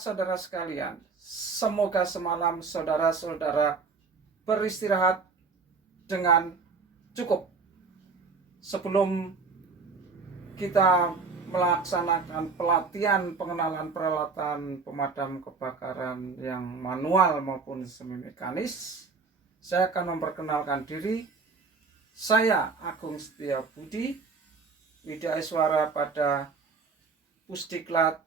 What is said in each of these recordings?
Saudara sekalian, semoga semalam saudara-saudara beristirahat dengan cukup. Sebelum kita melaksanakan pelatihan pengenalan peralatan pemadam kebakaran yang manual maupun semi mekanis, saya akan memperkenalkan diri. Saya Agung Setia Budi, Widyaswara pada Pusdiklat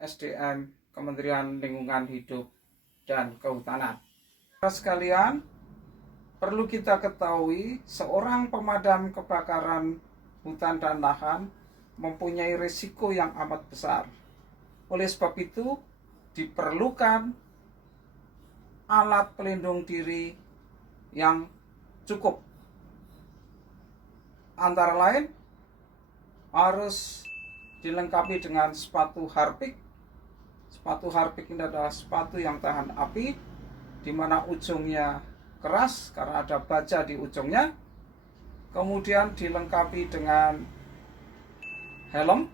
SDM Kementerian Lingkungan Hidup dan Kehutanan. Sekalian, perlu kita ketahui seorang pemadam kebakaran hutan dan lahan mempunyai risiko yang amat besar. Oleh sebab itu, diperlukan alat pelindung diri yang cukup. Antara lain, harus dilengkapi dengan sepatu harpik. Sepatu harpik ini adalah sepatu yang tahan api, di mana ujungnya keras karena ada baja di ujungnya. Kemudian dilengkapi dengan helm.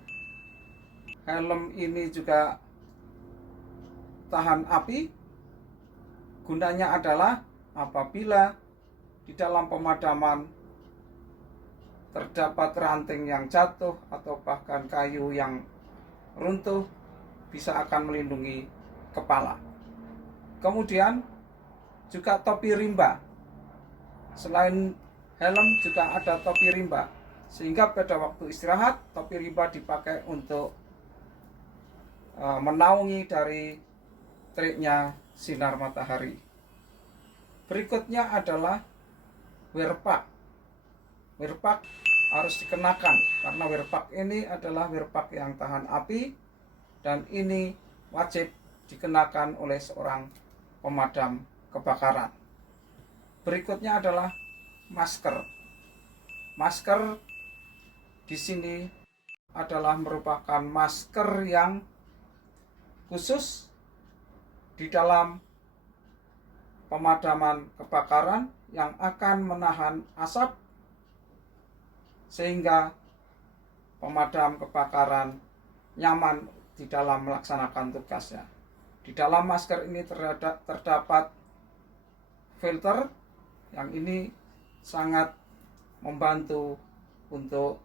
Helm ini juga tahan api. Gunanya adalah apabila di dalam pemadaman terdapat ranting yang jatuh atau bahkan kayu yang runtuh, bisa akan melindungi kepala. Kemudian juga topi rimba. Selain helm juga ada topi rimba, sehingga pada waktu istirahat topi rimba dipakai untuk menaungi dari teriknya sinar matahari. Berikutnya adalah wearpack. Wearpack harus dikenakan karena wearpack ini adalah wearpack yang tahan api, dan ini wajib dikenakan oleh seorang pemadam kebakaran. Berikutnya adalah masker. Masker di sini adalah merupakan masker yang khusus di dalam pemadaman kebakaran yang akan menahan asap, sehingga pemadam kebakaran nyaman di dalam melaksanakan tugasnya. Di dalam masker ini terdapat filter yang ini sangat membantu untuk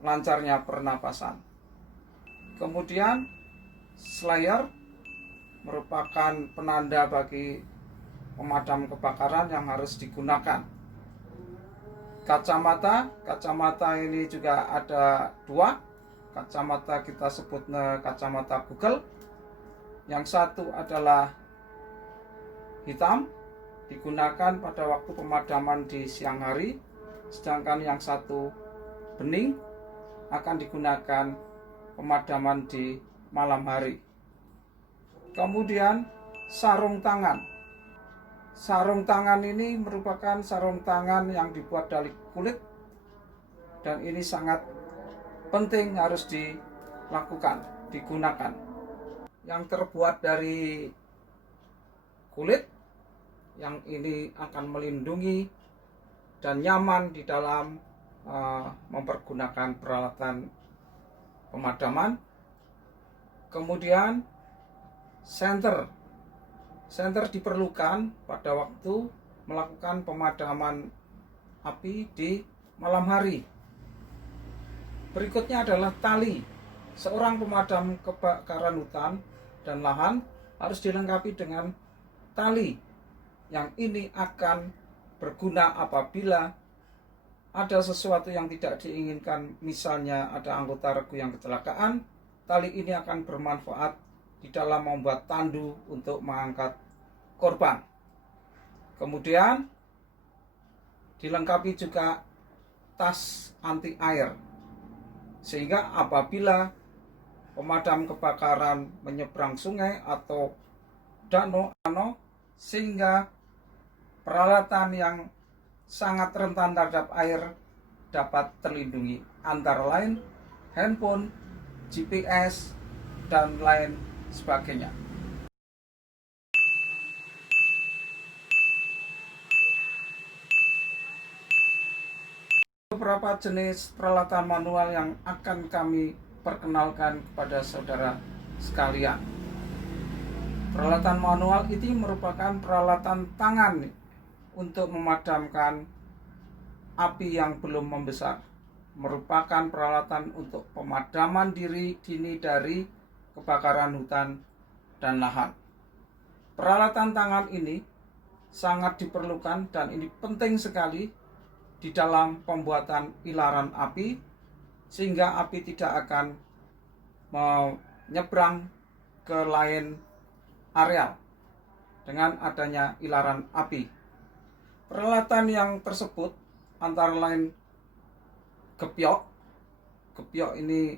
lancarnya pernapasan. Kemudian slayer merupakan penanda bagi pemadam kebakaran yang harus digunakan. Kacamata ini juga ada dua. Kacamata kita sebutnya kacamata Google. Yang satu adalah hitam, digunakan pada waktu pemadaman di siang hari, sedangkan yang satu bening akan digunakan pemadaman di malam hari. Kemudian sarung tangan. Sarung tangan ini merupakan sarung tangan yang dibuat dari kulit, dan ini sangat penting, harus dilakukan, digunakan. Yang terbuat dari kulit, yang ini akan melindungi dan nyaman di dalam mempergunakan peralatan pemadaman. Kemudian senter diperlukan pada waktu melakukan pemadaman api di malam hari. Berikutnya adalah tali. Seorang pemadam kebakaran hutan dan lahan harus dilengkapi dengan tali, yang ini akan berguna apabila ada sesuatu yang tidak diinginkan, misalnya ada anggota regu yang kecelakaan. Tali ini akan bermanfaat di dalam membuat tandu untuk mengangkat korban. Kemudian dilengkapi juga tas anti air, sehingga apabila pemadam kebakaran menyeberang sungai atau danau, sehingga peralatan yang sangat rentan terhadap air dapat terlindungi, antara lain handphone, GPS, dan lain sebagainya. beberapa jenis peralatan manual yang akan kami perkenalkan kepada saudara sekalian. Peralatan manual itu merupakan peralatan tangan untuk memadamkan api yang belum membesar. Merupakan peralatan untuk pemadaman dini dari kebakaran hutan dan lahan. Peralatan tangan ini sangat diperlukan dan ini penting sekali di dalam pembuatan ilaran api, sehingga api tidak akan menyeberang ke lain area dengan adanya ilaran api. Peralatan yang tersebut antara lain gebyok ini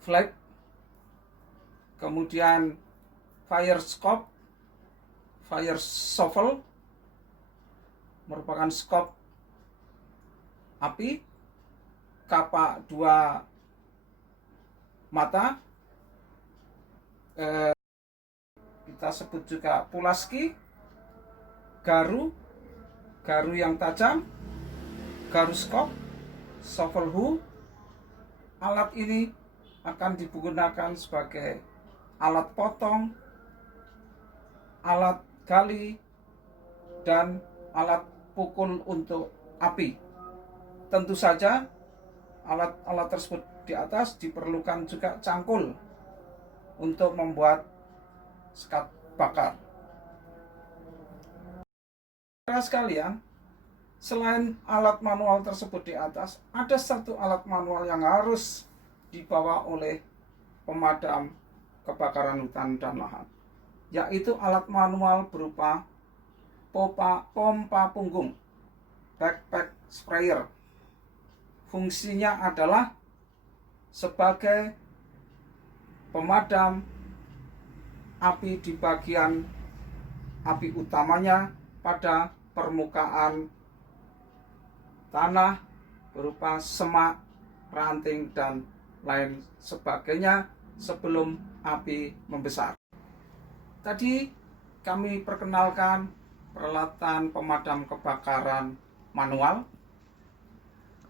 flap, kemudian fire scope, fire shovel merupakan scope api, kapak 2 mata, kita sebut juga pulaski, garu yang tajam, garu scope, shovel hoe. Alat ini akan digunakan sebagai alat potong, alat gali, dan alat pukul untuk api. Tentu saja alat-alat tersebut di atas diperlukan juga cangkul untuk membuat sekat bakar. Saudara sekalian, selain alat manual tersebut di atas, ada satu alat manual yang harus dibawa oleh pemadam kebakaran hutan dan lahan, yaitu alat manual berupa pompa punggung, backpack sprayer. Fungsinya adalah sebagai pemadam api di bagian api utamanya pada permukaan tanah berupa semak, ranting, dan lain sebagainya sebelum api membesar. Tadi kami perkenalkan peralatan pemadam kebakaran manual.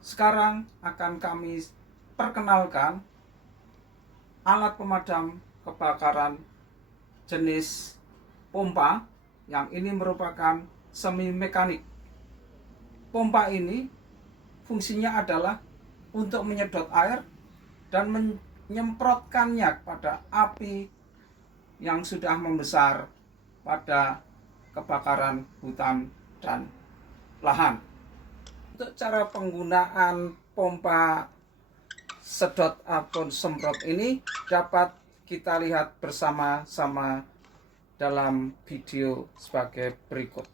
Sekarang akan kami perkenalkan alat pemadam kebakaran jenis pompa, yang ini merupakan semi mekanik. Pompa ini fungsinya adalah untuk menyedot air dan menyemprotkannya pada api yang sudah membesar pada kebakaran hutan dan lahan. Untuk cara penggunaan pompa sedot ataupun semprot ini dapat kita lihat bersama-sama dalam video sebagai berikut.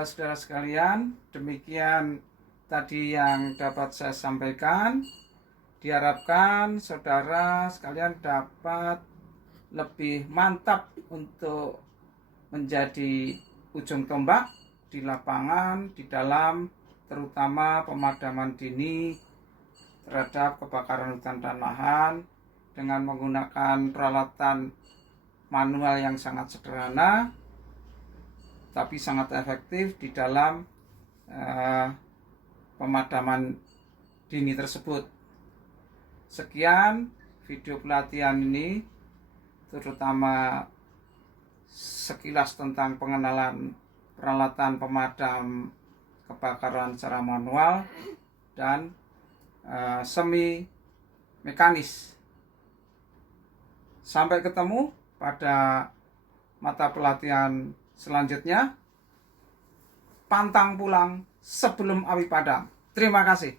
Saudara sekalian, demikian tadi yang dapat saya sampaikan. Diharapkan saudara sekalian dapat lebih mantap untuk menjadi ujung tombak di lapangan, di dalam terutama pemadaman dini terhadap kebakaran hutan dan lahan dengan menggunakan peralatan manual yang sangat sederhana tapi sangat efektif di dalam pemadaman dini tersebut. Sekian video pelatihan ini, terutama sekilas tentang pengenalan peralatan pemadam kebakaran secara manual dan semi mekanis Sampai ketemu pada mata pelatihan selanjutnya. Pantang pulang sebelum api padam. Terima kasih.